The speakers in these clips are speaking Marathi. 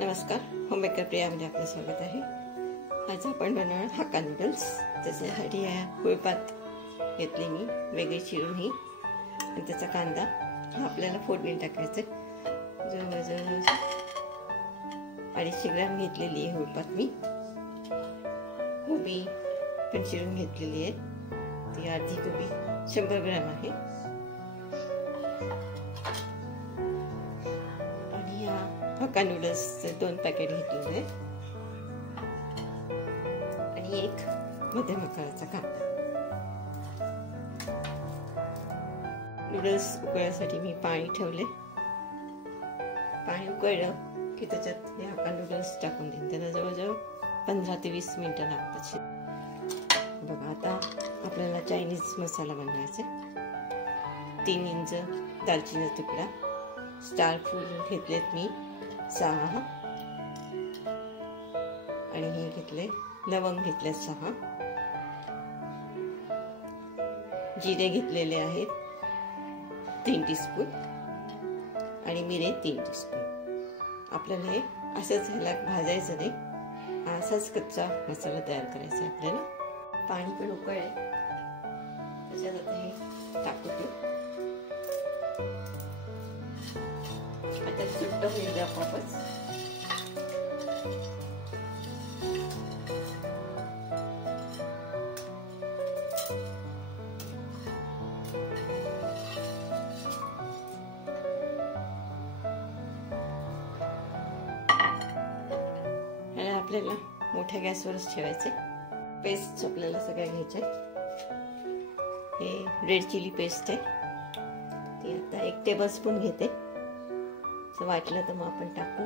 नमस्कार, होममेकर प्रियामध्ये आपलं स्वागत आहे। आज आपण बनवणार हाक्का नूडल्स। त्याच्यासाठी हुळपात घेतली मी वेगळी चिरून ही, आणि त्याचा कांदा हा आपल्याला फोडणीला टाकायचा। जवळजवळ 250 ग्रॅम घेतलेली आहे हुळपात मी। कोबी पण चिरून घेतलेली आहे, ती अर्धी कोबी 100 ग्रॅम आहे। हाक्का नूडल्सचे 2 पॅकेट घेतलेले आणि एक मध्यम आकाराचा कांदा। नूडल्स उकळण्यासाठी मी पाणी ठेवले। पाणी उकळलं की त्याच्यात हे हाक्का नूडल्स टाकून देईन। त्याला जवळजवळ 15 ते 20 मिनिटं लागतात। बघा, आता आपल्याला चायनीज मसाला बनवायचा। 3 इंच दालचिनीचा तुकडा, स्टार फूल घेतलेत मी 6, आणि हे घेतले लवंग घेतले 6, जिरे घेतलेले आहेत 3 टीस्पून आणि मिरे 3 टीस्पून। आपल्याला हे असंच ह्याला भाजायचं नाही, असाच कच्चा मसाला तयार करायचा आहे आपल्याला। पाणी पण उकळले, त्याच्यात आता हे टाकू देऊ। आता सुट्ट होईल आपोआपच। आपल्याला मोठ्या गॅसवरच ठेवायचे। पेस्ट आपल्याला सगळ्या घ्यायच्या। हे रेड चिली पेस्ट आहे, ती आता 1 टेबलस्पून घेते। वाटलं तर मग आपण टाकू।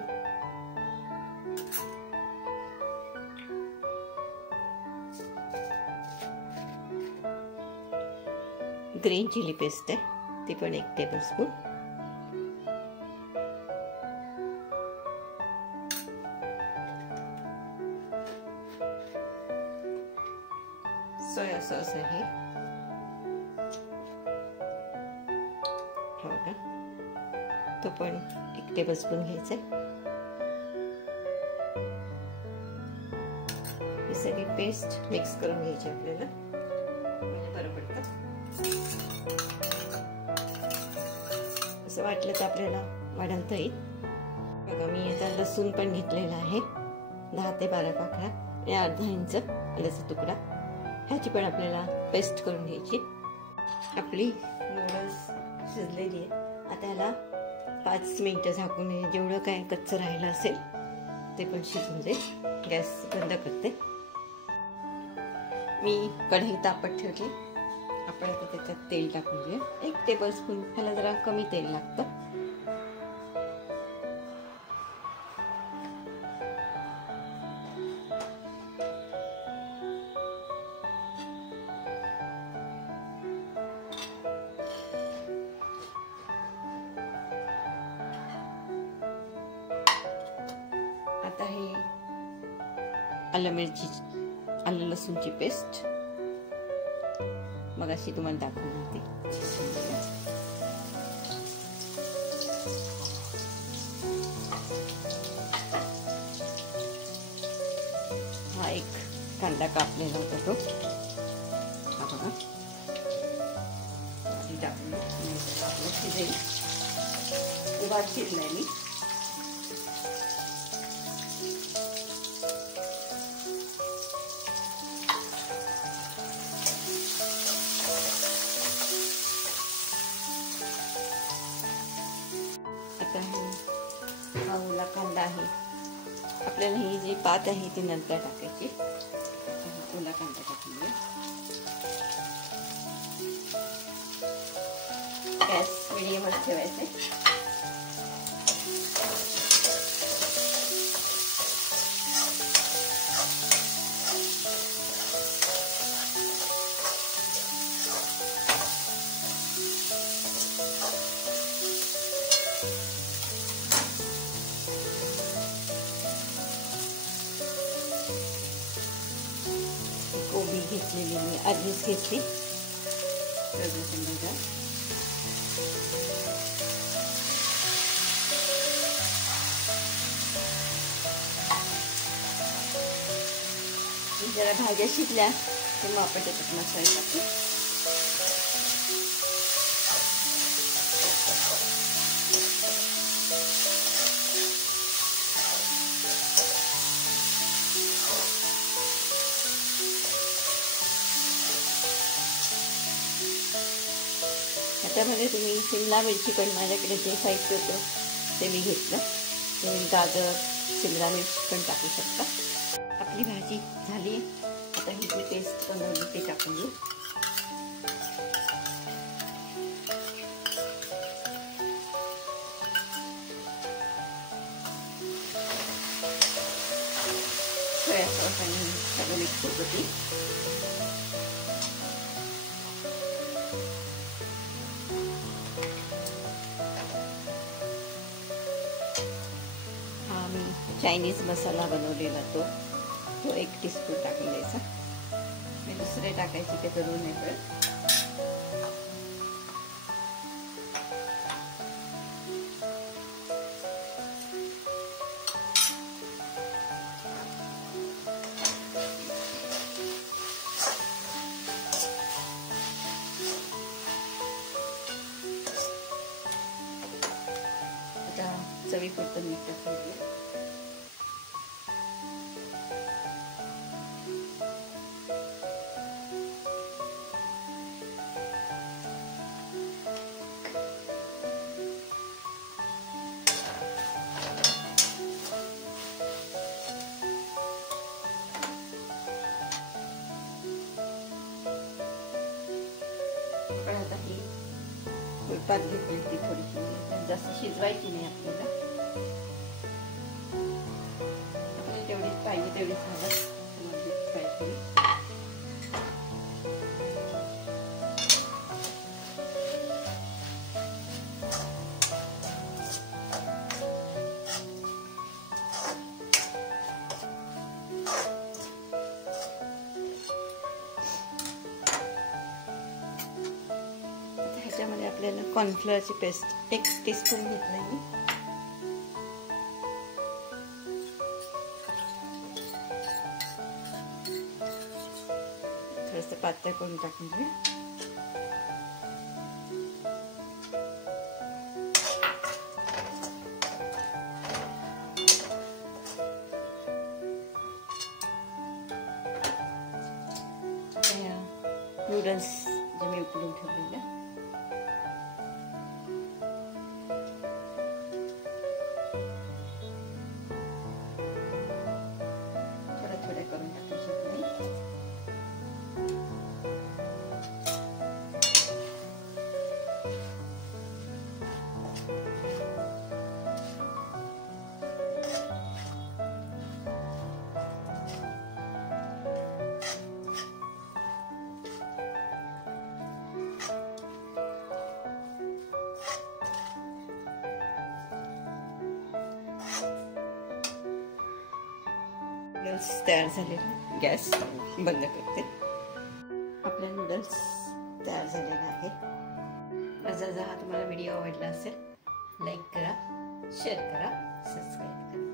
ग्रीन चिली पेस्ट आहे, ती पण 1 टेबलस्पून। सोया सॉस आहे, तो पण 1 टेबलस्पून घ्यायचा। ही सगळी पेस्ट मिक्स करून घ्यायची आपल्याला, म्हणजे बरं पडतं। असं वाटलं तर आपल्याला वाढवता येईल। बघा, मी आता लसूण पण घेतलेला आहे 10 ते 12 पाकळ्या आणि अर्धा इंच आल्याचा तुकडा। ह्याची पण आपल्याला पेस्ट करून घ्यायची। आपली नूडल्स शिजलेली आहे। आता ह्याला 5 मिनिटं झाकून जेवढं काय कच्चं राहिलं असेल ते पण शिजून जाईल। गॅस बंद करते। मी कढई तापत ठेवली। आपण आता त्याच्यात तेल टाकून घेऊ 1 टेबलस्पून। ह्याला जरा कमी तेल लागतं। आता हे आलं लसूणची पेस्ट मग अशी तुम्हाला दाखवून देते। हा एक कांदा कापलेला होता तो, हा बघा, टाकून शिजेल। उभा शिजलाय मी। हा ओला कांदा आहे, आपल्याला ही जी पात आहे ती नंतर टाकायची। ओला कांदा टाकून घ्या। गॅस मिडियमच ठेवायचे। कोबी घेतलेली मी अर्धीच घेतली। जरा भाज्या शिजल्या की मग आपण त्याच्यात मसाले टाकू. त्यामध्ये तुम्ही शिमला मिरची पण माझ्याकडे जे साहित्य होतं ते मी घेतलं. तुम्ही गाजर शिमला मिरची पण टाकू शकता. आपली भाजी झाली. आता ही जी पेस्ट बनवली ते टाकून घेऊ. सोया सॉस आणि सगळं मिक्स होत होती. चायनीज मसाला बनवलेला तो 1 टीस्पून टाकलेला. मी दुसरे टाकायचे ते करून नाही पडत. आता चवीपुरतं मीठ टाकून आता ही फुलपात घेतली ती थोडीशी. जास्त शिजवायची नाही आपल्याला. आपल्याला तेवढीच पाहिजे तेवढीच फ्राय करू. ह्याच्यामध्ये आपल्याला कॉर्नफ्लोअरची पेस्ट 1 टीस्पून घेतली मी. थोडंसं पातळ करून टाकून घेऊ. नूडल्स जे मी उकडून ठेवलेले थोडे करून टाकू शकते. नूडल्स तयार झालेले. गॅस बंद करते. आपले नूडल्स तयार झालेले आहेत. जर हा तुम्हाला व्हिडिओ आवडला असेल लाईक करा, शेअर करा, सबस्क्राईब करा.